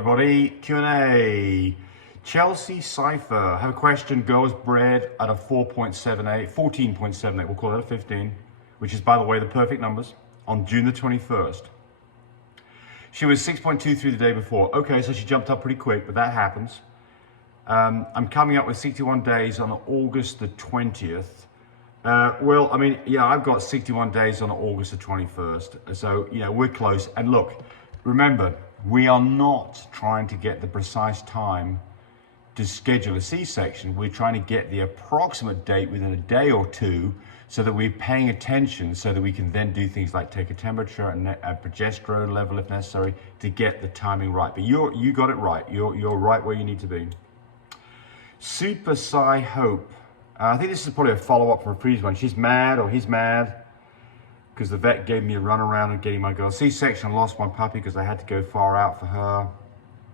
everybody. Q&A. Chelsea Cypher. I have a question. Girl was bred at a 14.78, we'll call it a 15, which is, by the way, the perfect numbers, on June the 21st. She was 6.23 the day before. Okay, so she jumped up pretty quick, but that happens. I'm coming up with 61 days on August the 20th. Well, I mean, yeah, I've got 61 days on August the 21st. So, you know, we're close. And look, remember, we are not trying to get the precise time to schedule a C-section. We're trying to get the approximate date within a day or two so that we're paying attention so that we can then do things like take a temperature and a progesterone level if necessary to get the timing right. But you got it right. You're right where you need to be. Super Psy Hope. I think this is probably a follow-up from a previous one. She's mad, or he's mad, because the vet gave me a run around and getting my girl C-section. I lost my puppy because I had to go far out for her.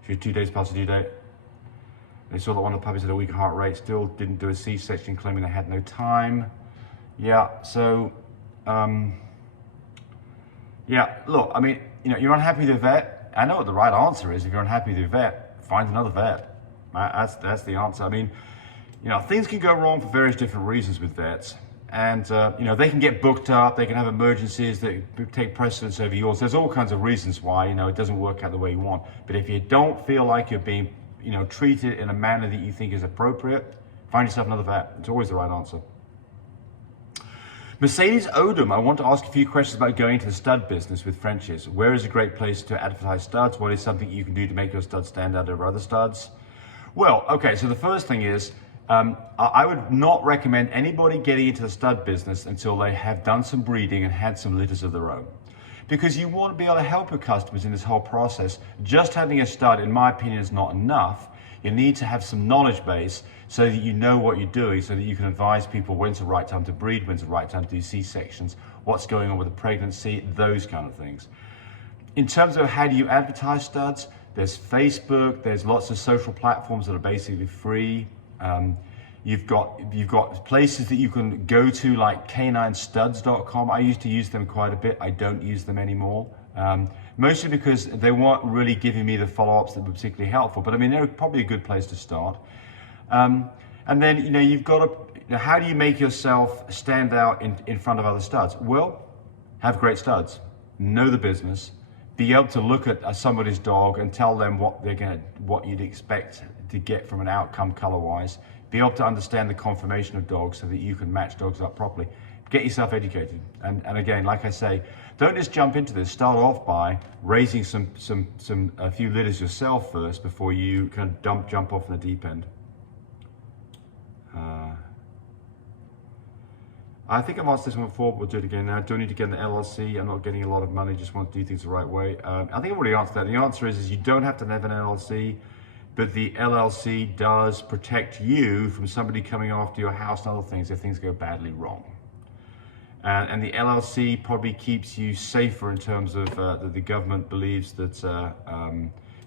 She was 2 days past the due date. They saw that one of the puppies had a weaker heart rate, still didn't do a C-section, claiming they had no time. Yeah, so, yeah, look, I mean, you know, you're unhappy with the vet. I know what the right answer is. If you're unhappy with your vet, find another vet. That's the answer. I mean, you know, things can go wrong for various different reasons with vets. And, you know, they can get booked up, they can have emergencies that take precedence over yours. There's all kinds of reasons why, you know, it doesn't work out the way you want. But if you don't feel like you're being, you know, treated in a manner that you think is appropriate, find yourself another vet. It's always the right answer. Mercedes Odom, I want to ask a few questions about going into the stud business with Frenchies. Where is a great place to advertise studs? What is something you can do to make your stud stand out over other studs? Well, okay, so the first thing is, I would not recommend anybody getting into the stud business until they have done some breeding and had some litters of their own. Because you want to be able to help your customers in this whole process. Just having a stud, in my opinion, is not enough. You need to have some knowledge base so that you know what you're doing, so that you can advise people when's the right time to breed, when's the right time to do C-sections, what's going on with the pregnancy, those kind of things. In terms of how do you advertise studs, there's Facebook, there's lots of social platforms that are basically free. You've got places that you can go to like caninestuds.com. I used to use them quite a bit. I don't use them anymore. Mostly because they weren't really giving me the follow-ups that were particularly helpful. But I mean, they're probably a good place to start. And then, you know, you've got to, you know, how do you make yourself stand out in front of other studs? Well, have great studs, know the business, be able to look at somebody's dog and tell them what you'd expect to get from an outcome color-wise. Be able to understand the conformation of dogs so that you can match dogs up properly. Get yourself educated. And again, like I say, don't just jump into this. Start off by raising a few litters yourself first before you kind of jump off in the deep end. I think I've asked this one before, but we'll do it again now. Do I need to get an LLC? I'm not getting a lot of money, just want to do things the right way. I think I've already answered that. The answer is you don't have to have an LLC, but the LLC does protect you from somebody coming after your house and other things if things go badly wrong. And the LLC probably keeps you safer in terms of that the government believes that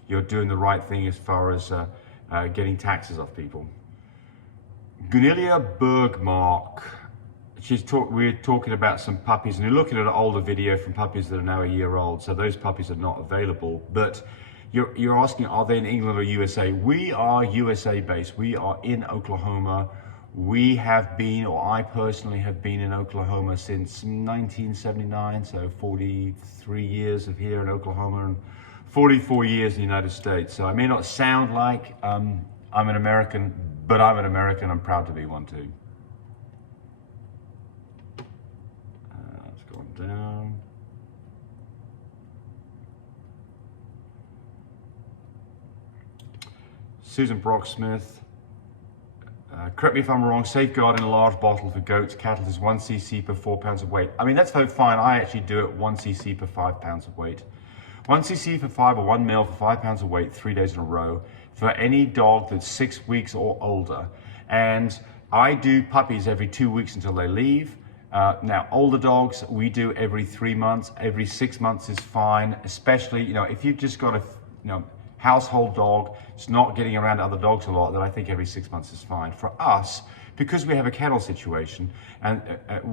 you're doing the right thing as far as getting taxes off people. Gunelia Bergmark. We're talking about some puppies, and you're looking at an older video from puppies that are now a year old, so those puppies are not available. But you're asking, are they in England or USA? We are USA based. We are in Oklahoma. We have been, or I personally have been in Oklahoma since 1979, so 43 years of here in Oklahoma and 44 years in the United States. So I may not sound like I'm an American, but I'm an American. I'm proud to be one too. Let's go on down. Susan Brock-Smith. Correct me if I'm wrong, safeguarding a large bottle for goats, cattle is 1 cc per 4 pounds of weight. I mean, that's fine. I actually do it 1 cc per 5 pounds of weight. 1 cc for 5 or 1 mil for 5 pounds of weight, 3 days in a row for any dog that's 6 weeks or older. And I do puppies every 2 weeks until they leave. Now, older dogs, we do every 3 months. Every 6 months is fine, especially, you know, if you've just got a, household dog, it's not getting around other dogs a lot, then I think every 6 months is fine. For us, because we have a kennel situation, and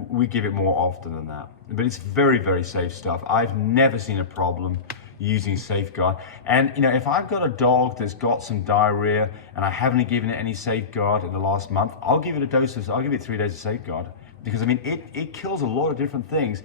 we give it more often than that. But it's very, very safe stuff. I've never seen a problem. using Safeguard. And if I've got a dog that's got some diarrhea and I haven't given it any Safeguard in the last month, I'll give it 3 days of Safeguard, because it kills a lot of different things.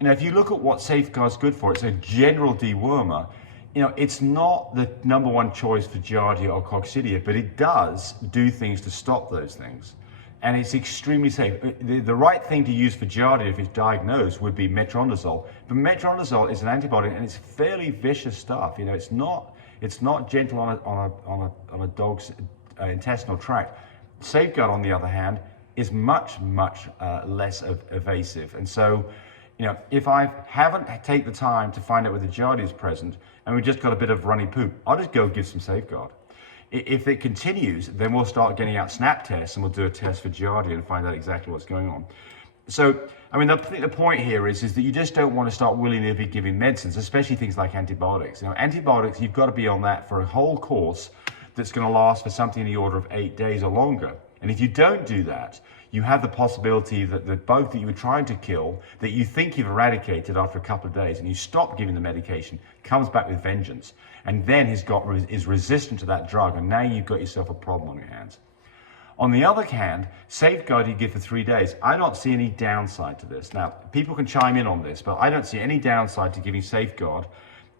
If you look at what Safeguard's good for, it's a general dewormer. It's not the number one choice for Giardia or Coccidia, but it does do things to stop those things. And it's extremely safe. The right thing to use for Giardia, if it's diagnosed, would be metronidazole. But metronidazole is an antibiotic, and it's fairly vicious stuff. It's not gentle on a dog's intestinal tract. Safeguard, on the other hand, is much less evasive. And so, if I haven't taken the time to find out whether Giardia is present, and we've just got a bit of runny poop, I'll just go give some Safeguard. If it continues, then we'll start getting out snap tests, and we'll do a test for Giardia and find out exactly what's going on. So, the point here is that you just don't want to start willy-nilly giving medicines, especially things like antibiotics. Antibiotics, you've got to be on that for a whole course that's going to last for something in the order of 8 days or longer. And if you don't do that, you have the possibility that the bug that you were trying to kill, that you think you've eradicated after a couple of days, and you stop giving the medication, comes back with vengeance, and then is resistant to that drug, and now you've got yourself a problem on your hands. On the other hand, Safeguard you give for 3 days. I don't see any downside to this. Now, people can chime in on this, but I don't see any downside to giving Safeguard.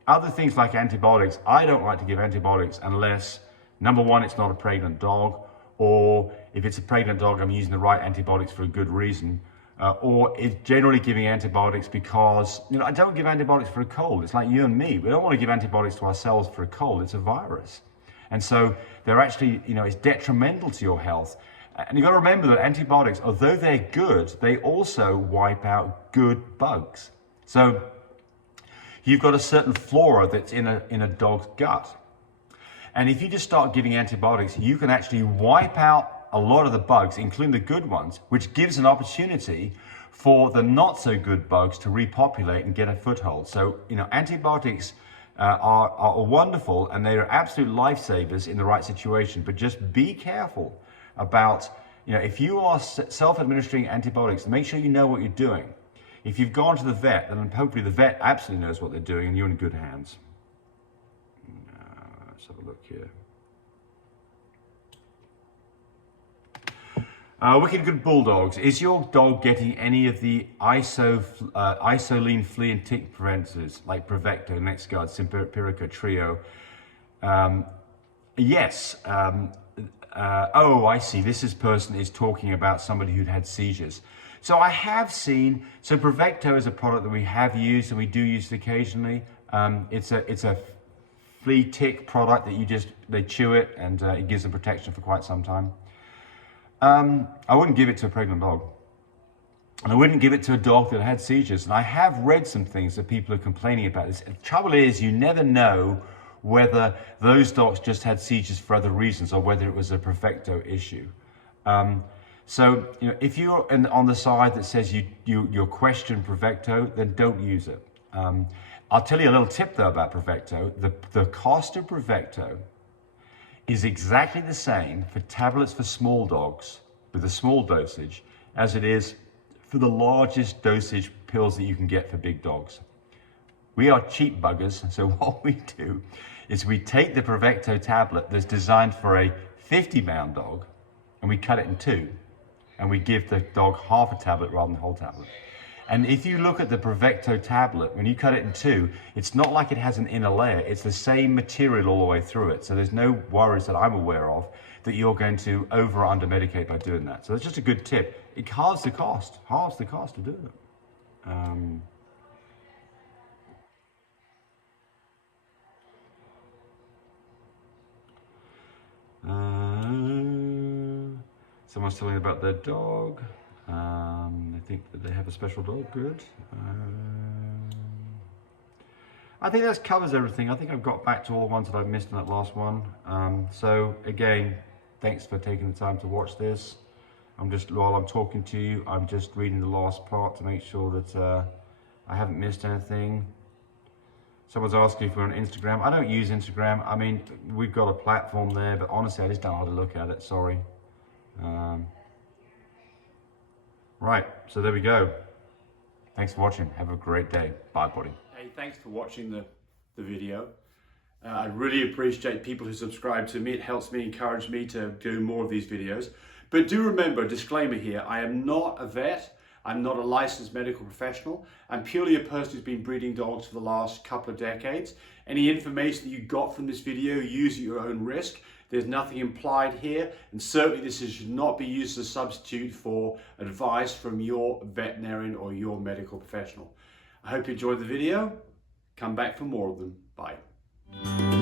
Other things like antibiotics, I don't like to give antibiotics unless, number one, it's not a pregnant dog, or if it's a pregnant dog, I'm using the right antibiotics for a good reason, or it's generally giving antibiotics because, I don't give antibiotics for a cold. It's like you and me. We don't want to give antibiotics to ourselves for a cold. It's a virus. And so they're actually, it's detrimental to your health. And you've got to remember that antibiotics, although they're good, they also wipe out good bugs. So you've got a certain flora that's in a dog's gut. And if you just start giving antibiotics, you can actually wipe out a lot of the bugs, including the good ones, which gives an opportunity for the not so good bugs to repopulate and get a foothold. So, antibiotics are wonderful, and they are absolute lifesavers in the right situation, but just be careful about, if you are self-administering antibiotics, make sure you know what you're doing. If you've gone to the vet, then hopefully the vet absolutely knows what they're doing and you're in good hands. Let's have a look here. Wicked Good Bulldogs. Is your dog getting any of the isoline flea and tick preventers like Prevecto, NexGard, Simparica Trio? Yes. Oh, I see. This person is talking about somebody who'd had seizures. So I have seen. So Prevecto is a product that we have used, and we do use it occasionally. It's a flea tick product that they chew it, and it gives them protection for quite some time. I wouldn't give it to a pregnant dog. And I wouldn't give it to a dog that had seizures. And I have read some things that people are complaining about this. The trouble is, you never know whether those dogs just had seizures for other reasons or whether it was a Prevecto issue. So, if you're on the side that says you question Prevecto, then don't use it. I'll tell you a little tip though about Prevecto. The cost of Prevecto is exactly the same for tablets for small dogs with a small dosage as it is for the largest dosage pills that you can get for big dogs. We are cheap buggers, so what we do is we take the Prevecto tablet that's designed for a 50-pound dog and we cut it in two, and we give the dog half a tablet rather than the whole tablet. And if you look at the Prevecto tablet, when you cut it in two, it's not like it has an inner layer. It's the same material all the way through it. So there's no worries that I'm aware of that you're going to over or under medicate by doing that. So that's just a good tip. It halves the cost of doing it. Someone's telling about their dog. I think that they have a special dog. Good. I think that covers everything. I think I've got back to all the ones that I've missed in that last one. So again, thanks for taking the time to watch this. While I'm talking to you, I'm just reading the last part to make sure that I haven't missed anything. Someone's asking if we're on Instagram. I don't use Instagram. I mean, we've got a platform there, but honestly, I just don't know how to look at it. Sorry. Right, so there we go. Thanks for watching. Have a great day. Bye, buddy. Hey, thanks for watching the the video. I really appreciate people who subscribe to me. It helps me, encourage me to do more of these videos. But do remember, disclaimer here, I am not a vet. I'm not a licensed medical professional. I'm purely a person who's been breeding dogs for the last couple of decades. Any information that you got from this video, use at your own risk. There's nothing implied here, and certainly this should not be used as a substitute for advice from your veterinarian or your medical professional. I hope you enjoyed the video. Come back for more of them. Bye.